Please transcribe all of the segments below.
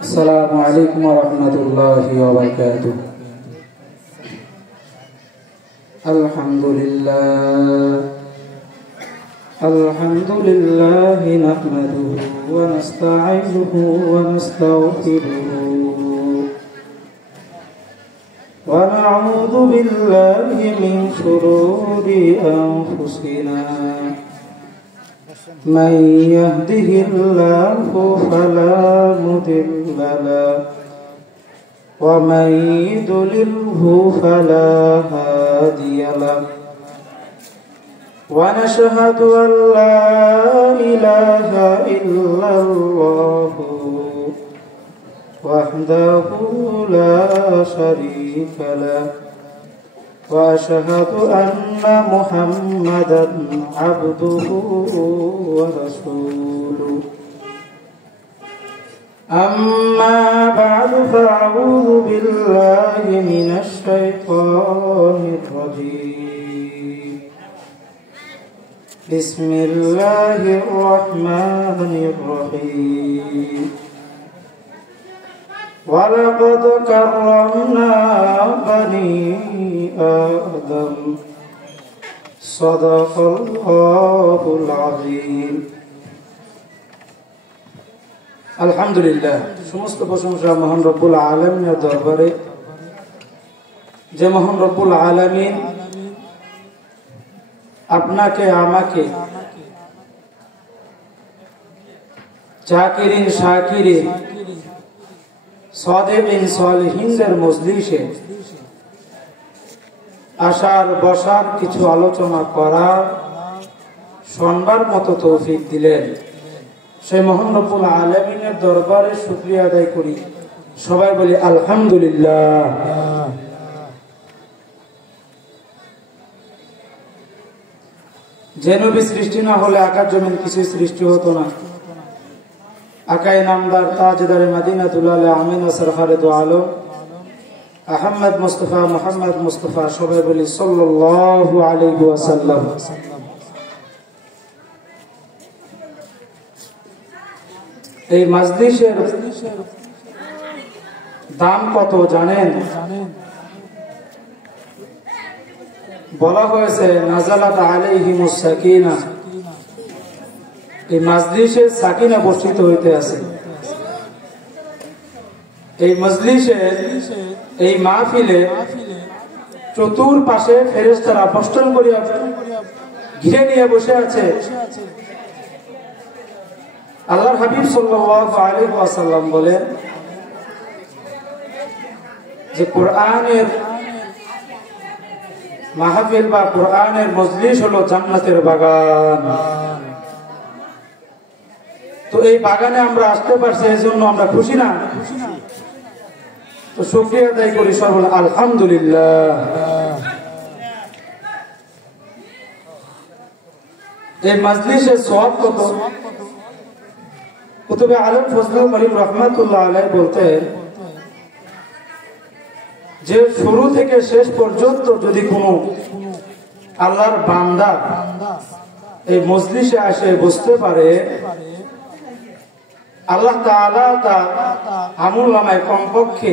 السلام عليكم ورحمة الله وبركاته. الحمد لله نحمده ونستعينه ونستغفره ونعوذ بالله من شرور أنفسنا من يهده الله فلا مضل له ومن يضلله فلا هادي له ونشهد أن لا إله إلا الله وحده لا شريك له وأشهد أن محمدا عبده ورسوله. أما بعد فأعوذ بالله من الشيطان الرجيم. بسم الله الرحمن الرحيم. ولقد كرمنا بني آدم صدق الله العظيم. আলহামদুলিল্লাহ, সমস্ত প্রশংসা মহান রব্বুল আলামিনের দরবারে, যে মহান রব্বুল আলামিন আপনাকে আমাকে জাকিরিন শাকিরিন সাদিকিন সালিহিনদের মজলিসে আসার বসার কিছু আলোচনা করার শুনবার মতো তৌফিক দিলেন, সেই মহান রব্বুল আলামিনের দরবারে শুকরিয়া আদায় করি। সবাই বলি আলহামদুলিল্লাহ। যে নবী সৃষ্টি না হলে আকাশ জমিন কিছু সৃষ্টি হতো না। আকাই নামদার তাজদারে মদিনাতুল আমিন সরকারে দো আলম আহমদ মুস্তাফা মুহাম্মদ মুস্তাফা, সবাই বলি সাল্লাল্লাহু আলাইহি ওয়াসাল্লাম। এই মাজলিসের দাম কত জানেন? বলা হয়েছে নাজালাত আলাইহিমুস সাকিনা, এই মাজলিসে সাকিনা বর্ষিত হইতে আছে। এই মজলিসে, এই মাহফিলে চতুর্পাশে ফেরেশতারা বষ্টন করিয়া ঘিরে নিয়ে বসে আছে। আল্লাহর হাবিব সাল্লাল্লাহু আলাইহি ওয়াসাল্লাম বলেন যে কোরআনের মাহফিল বা কোরআনের মজলিস হলো জান্নাতের বাগান। তো এই বাগানে আমরা আসতে পারছি, এই জন্য আমরা খুশি না? তো শুকরিয়া আদায় করি, সর্বদা আলহামদুলিল্লাহ। এই মজলিসের সওয়াব কত? কুতুবে আলম ফজলুল করিম রাহমাতুল্লাহ আলাইহি বলতেন যে শুরু থেকে শেষ পর্যন্ত যদি কোনো আল্লাহর বান্দা এই মজলিসে আসে বুঝতে পারে, আল্লাহ তাআলা তার আমলনামায় কমপক্ষে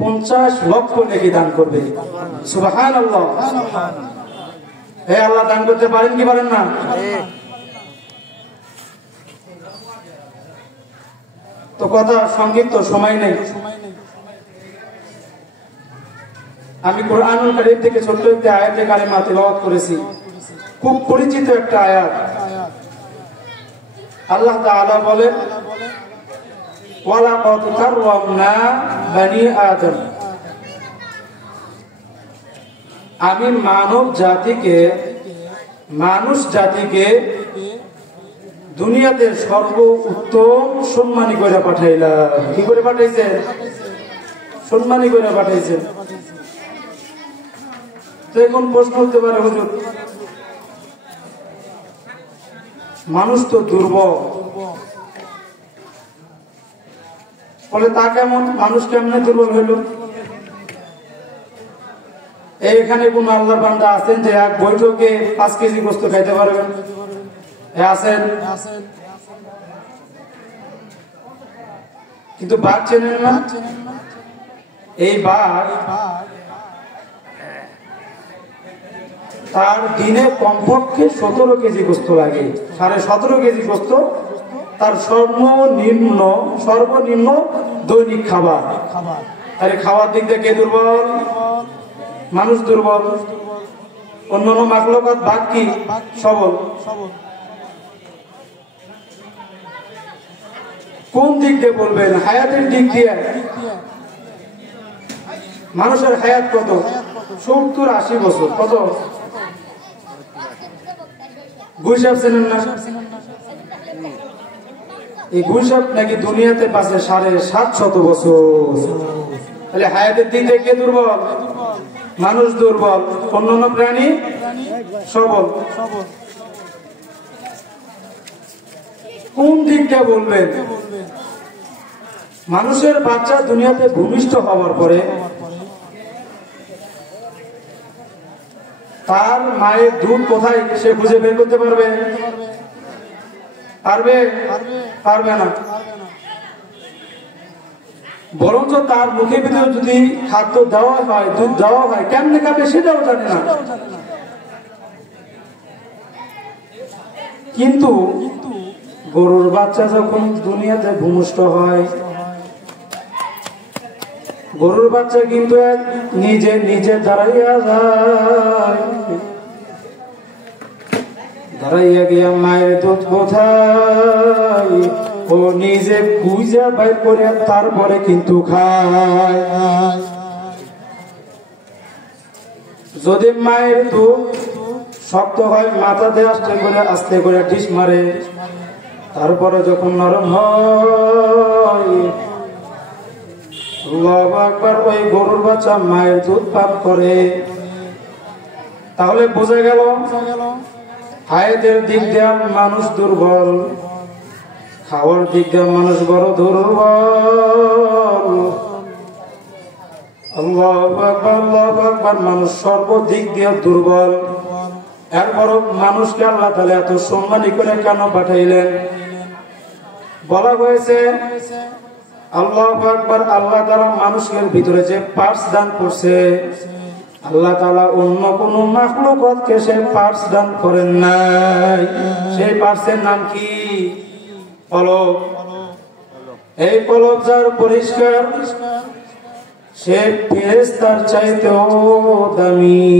50 লক্ষ নেকি দান করবে। সুবহানাল্লাহ। হে আল্লাহ, দান করতে পারেন কি পারেন না? তো কথা সংক্ষিপ্ত, সময় নেই। আমি কোরআনুল কারীম থেকে ছোট্ট একটি আয়াতে কারিমা তিলাওয়াত করেছি, খুব পরিচিত একটা আয়াত। আল্লাহ তাআলা বলেন ওয়ালাকাদ কাররামনা বনি আদম, আমি মানুষ জাতিকে দুনিয়াতে সর্বোত্তম সম্মানী করে পাঠাইলাম। কি করে পাঠাইছে? সম্মানী করে পাঠাইছে। তো এখন প্রশ্ন হতে পারে, হুজুর মানুষ তো দুর্বল, বলে তা কেমন? মানুষ কেমনে দুর্বল হইল? এইখানে কোন আল্লাহর বান্দা আছেন যে এক বৈঠকে 5 কেজি গোস্ত খাইতে পারবেন? আছেন? কিন্তু বাঘ চেনেন না? এই বাঘ তার দিনে কমপক্ষে 17 কেজি গোস্ত লাগে, 17.5 কেজি গোস্ত তার সর্বনিম্ন দৈনিক খাবার। তাহলে খাওয়ার দিক থেকে কে দুর্বল? মানুষ দুর্বল। অন্যান্য মাখলুকাত বাঘ কি সবল? কোন দিক দিয়ে বলবেন? হায়াতের দিক দিয়ে। মানুষের হায়াত কত? 70-80 বছর। কত? গুইসাপ চেনেন না? এই গুইসাপ নাকি দুনিয়াতে বাঁচে 750 বছর। তাহলে হায়াতের দিক দিয়ে কে দুর্বল? মানুষ দুর্বল, অন্যান্য প্রাণী সবল। কোন দিকটা বলবেন? মানুষের বাচ্চা দুনিয়াতে ভূমিষ্ঠ হওয়ার পরে তার মায়ের দুধ কোথায় সে খুঁজে বের করতে পারবে? পারবে না। বরঞ্চ তার মুখে ভিতরে যদি খাদ্য দেওয়া হয়, দুধ দেওয়া হয়, কেমনে খাবে সেটাও জানে না। কিন্তু গরুর বাচ্চা যখন দুনিয়াতে ভূমিষ্ঠ হয়, গরুর বাচ্চা কিন্তু নিজে দাঁড়াইয়া যায়, দাঁড়াইয়া গিয়া মায়ের দুধ কোথায় ও নিজে খুঁজে বাইর করে তারপরে কিন্তু খায়। যদি মায়ের দুধ শক্ত হয়, মাথাতে আস্তে করে ডিশ মারে, তারপরে যখন নরম হয়, আল্লাহু আকবার, ওই গরুর বাচ্চা মায়ের দুধ পান করে। তাহলে বোঝা গেল হায়াতের দিক দিয়ে মানুষ দুর্বল, খাওয়ার দিক দিয়ে মানুষ বড় দুর্বল। আল্লাহু আকবার, আল্লাহু আকবার, মানুষ সর্বদিক দিয়ে দুর্বল। এরপর মানুষকে আল্লাহ তাআলা এত সম্মানী করে কেন পাঠাইলেন? বলা হয়েছে আল্লাহু আকবার, আল্লাহ তাআলা মানুষের ভিতরে যে পার্টস দান করছে, আল্লাহ তাআলা অন্য কোন মাখলুকাতকে সে পার্টস দান করেন নাই। সেই পার্টসের নাম কি? কলব। এই কলব যার পরিষ্কার, সে ফেরেশতার চাইতেও দামি।